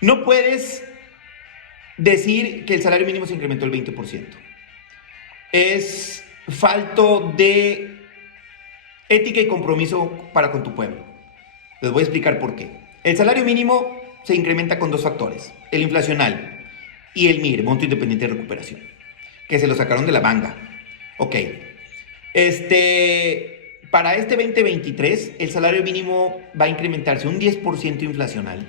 No puedes decir que el salario mínimo se incrementó el 20%. Es falto de ética y compromiso para con tu pueblo. Les voy a explicar por qué. El salario mínimo se incrementa con dos factores: el inflacional y el MIR, Monto Independiente de Recuperación, que se lo sacaron de la manga. Ok. Para este 2023, el salario mínimo va a incrementarse un 10% inflacional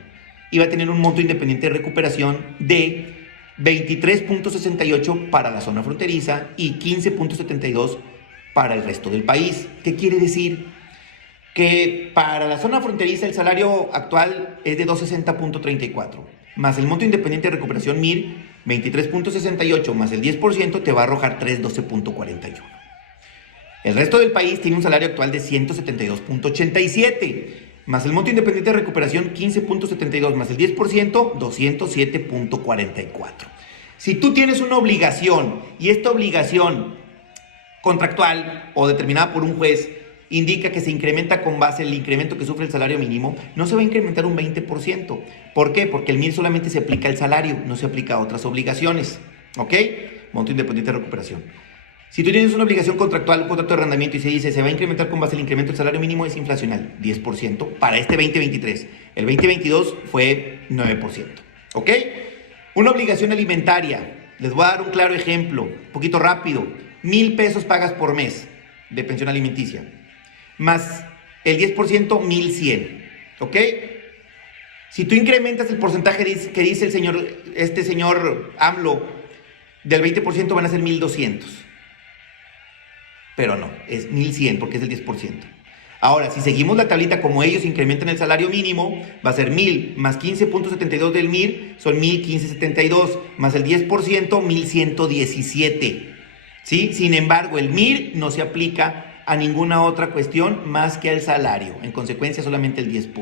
y va a tener un monto independiente de recuperación de 23.68 para la zona fronteriza y 15.72 para el resto del país. ¿Qué quiere decir? Que para la zona fronteriza el salario actual es de 260.34, más el monto independiente de recuperación MIR, 23.68 más el 10% te va a arrojar 312.41. El resto del país tiene un salario actual de 172.87, más el monto independiente de recuperación 15.72 más el 10%, 207.44. Si tú tienes una obligación y esta obligación contractual o determinada por un juez indica que se incrementa con base en el incremento que sufre el salario mínimo, no se va a incrementar un 20%. ¿Por qué? Porque el MIR solamente se aplica al salario, no se aplica a otras obligaciones. ¿Ok? Monto independiente de recuperación. Si tú tienes una obligación contractual, un contrato de arrendamiento y se dice se va a incrementar con base en el incremento del salario mínimo, es inflacional, 10% para este 2023. El 2022 fue 9%. ¿Ok? Una obligación alimentaria. Les voy a dar un claro ejemplo, un poquito rápido. 1,000 pesos pagas por mes de pensión alimenticia, más el 10%, 1,100. ¿Ok? Si tú incrementas el porcentaje que dice el señor AMLO del 20%, van a ser 1,200. Pero no, es 1,100 porque es el 10%. Ahora, si seguimos la tablita como ellos incrementan el salario mínimo, va a ser 1,000 más 15.72 del MIR, son 1,015.72, más el 10%, 1,117. ¿Sí? Sin embargo, el MIR no se aplica a ninguna otra cuestión más que al salario. En consecuencia, solamente el 10%.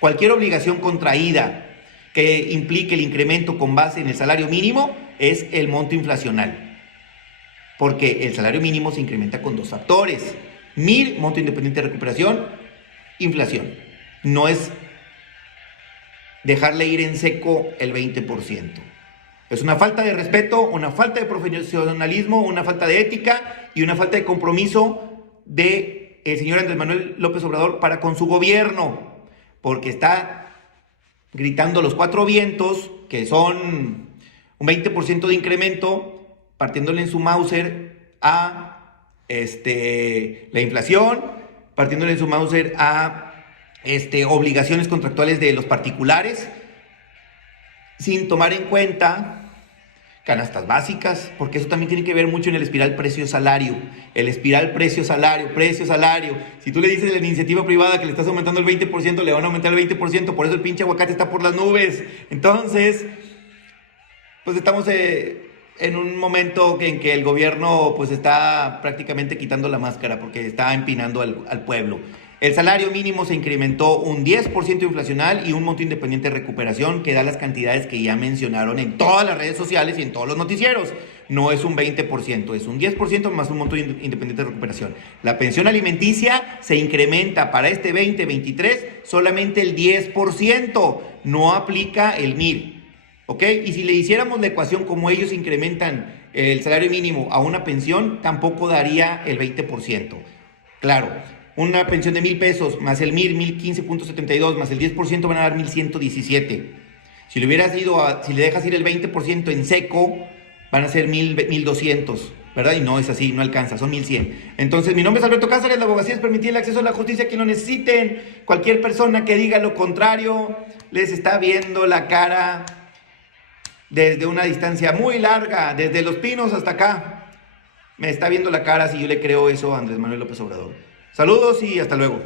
Cualquier obligación contraída que implique el incremento con base en el salario mínimo es el monto inflacional. Porque el salario mínimo se incrementa con dos factores: MIR, monto independiente de recuperación, inflación. No es dejarle ir en seco el 20%. Es una falta de respeto, una falta de profesionalismo, una falta de ética y una falta de compromiso del señor Andrés Manuel López Obrador para con su gobierno. Porque está gritando a los cuatro vientos que son un 20% de incremento, partiéndole en su Mauser a la inflación, partiéndole en su Mauser a obligaciones contractuales de los particulares, sin tomar en cuenta canastas básicas, porque eso también tiene que ver mucho en el espiral precio-salario. El espiral precio-salario, precio-salario. Si tú le dices a la iniciativa privada que le estás aumentando el 20%, le van a aumentar el 20%, por eso el pinche aguacate está por las nubes. Entonces, pues estamos en un momento en que el gobierno pues está prácticamente quitando la máscara porque está empinando al pueblo. El salario mínimo se incrementó un 10% inflacional y un monto independiente de recuperación que da las cantidades que ya mencionaron en todas las redes sociales y en todos los noticieros. No es un 20%, es un 10% más un monto independiente de recuperación. La pensión alimenticia se incrementa para este 2023 solamente el 10%, no aplica el MIR. ¿Ok? Y si le hiciéramos la ecuación como ellos incrementan el salario mínimo a una pensión, tampoco daría el 20%. Claro, una pensión de 1,000 pesos más el MIR, 1,015.72 más el 10% van a dar 1,117. Si le dejas ir el 20% en seco, van a ser 1,200, ¿verdad? Y no es así, no alcanza, son 1,100. Entonces, mi nombre es Alberto Cázares, la abogacía es permitir el acceso a la justicia a quien lo necesiten. Cualquier persona que diga lo contrario, les está viendo la cara desde una distancia muy larga, desde Los Pinos hasta acá. Me está viendo la cara si yo le creo eso a Andrés Manuel López Obrador. Saludos y hasta luego.